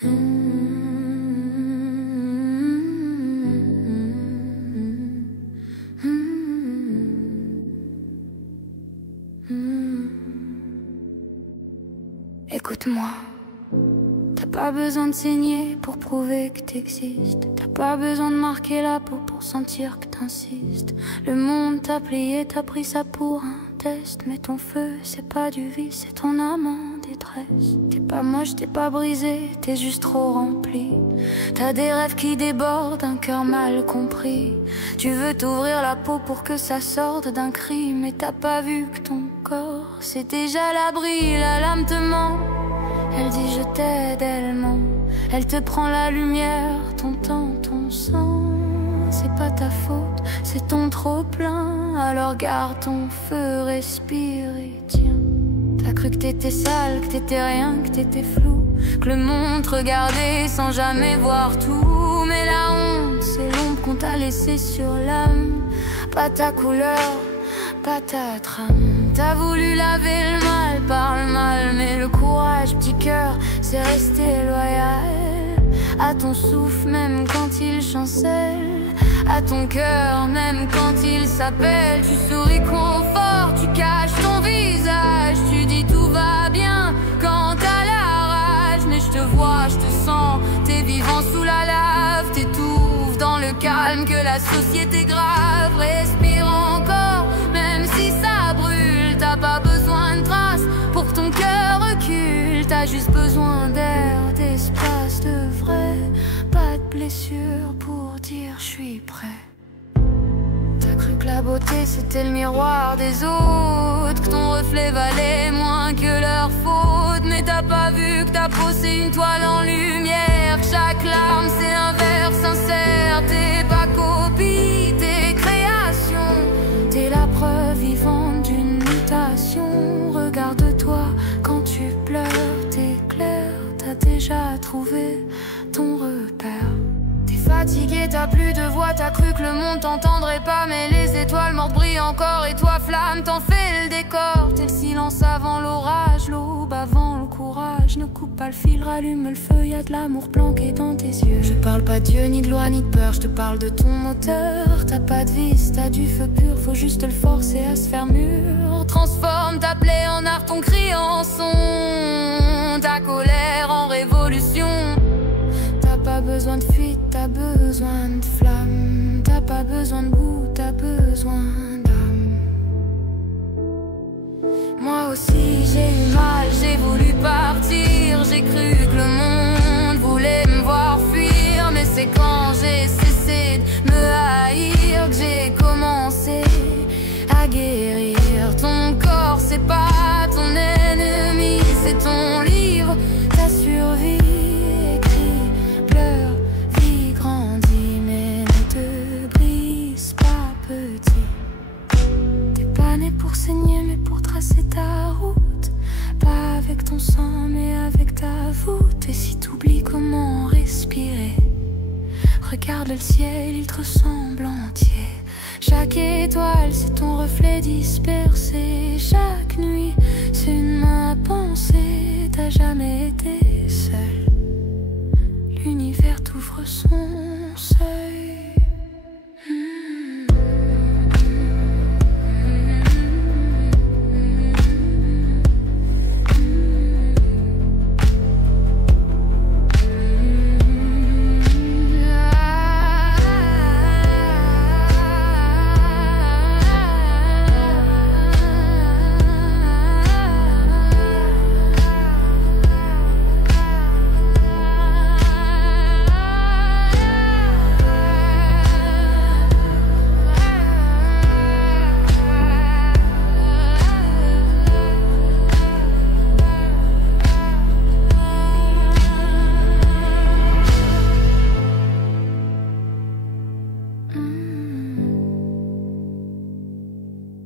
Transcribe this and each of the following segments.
Écoute-moi, t'as pas besoin de saigner pour prouver que t'existes. T'as pas besoin de marquer la peau pour sentir que t'insistes. Le monde t'a plié, t'as pris ça pour un test. Mais ton feu, c'est pas du vice, c'est ton âme en détresse. T'es pas moche, t'es pas brisé, t'es juste trop rempli. T'as des rêves qui débordent, un cœur mal compris. Tu veux t'ouvrir la peau pour que ça sorte d'un cri. Mais t'as pas vu que ton corps, c'est déjà l'abri. La lame te ment, elle dit je t'aide, elle ment. Elle te prend la lumière, ton temps, ton sang. C'est pas ta faute, c'est ton trop plein. Alors garde ton feu, respire et tiens. T'as cru que t'étais sale, que t'étais rien, que t'étais flou, que le monde te regardait sans jamais voir tout. Mais la honte, c'est l'ombre qu'on t'a laissée sur l'âme. Pas ta couleur, pas ta trame. T'as voulu laver le mal par le mal, mais le courage, petit cœur, c'est resté loyal à ton souffle même quand il chancelle, à ton cœur même quand il s'appelle. Tu souris confort, tu caches ton visage, tu dis tout va bien quand t'as la rage. Mais je te vois, je te sens, t'es vivant sous la lave, t'étouffes dans le calme que la société grave. Respire encore, même si ça brûle. T'as pas besoin de traces pour que ton cœur recule. T'as juste besoin d'air, d'espace, de vrai. Pas de blessure pour dire je suis prêt. T'as cru que la beauté c'était le miroir des autres, que ton reflet valait moins que leur faute. Mais t'as pas vu que ta peau c'est une toile en lumière, que chaque larme c'est un verre sincère. T'es pas copie, t'es création, t'es la preuve vivante d'une mutation. Regarde-toi quand tu pleures, t'es clair, t'as déjà trouvé ton repère. Fatigué, t'as plus de voix, t'as cru que le monde t'entendrait pas. Mais les étoiles mortes brillent encore et toi flamme, t'en fais le décor. T'es le silence avant l'orage, l'aube avant le courage. Ne coupe pas le fil, rallume le feu, y'a de l'amour planqué dans tes yeux. Je parle pas de Dieu ni de loi ni de peur, je te parle de ton moteur. T'as pas de vice, t'as du feu pur, faut juste le forcer à se faire mûr. Transforme ta plaie en art, ton cri en son, ta colère en révolution. T'as pas besoin de fuite, t'as besoin de flamme. T'as pas besoin de goût, t'as besoin d'âme. Moi aussi j'ai eu mal, j'ai voulu partir. J'ai cru que le monde voulait me voir fuir. Mais c'est quand j'ai cessé de me haïr que j'ai commencé à guérir. Ton corps c'est pas ton ennemi, c'est ton livre, ta survie. Pour saigner mais pour tracer ta route, pas avec ton sang mais avec ta voûte. Et si t'oublies comment respirer, regarde le ciel, il te ressemble entier. Chaque étoile c'est ton reflet dispersé. Chaque nuit c'est une main à penser. T'as jamais été seul, l'univers t'ouvre son seuil.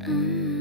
Mm.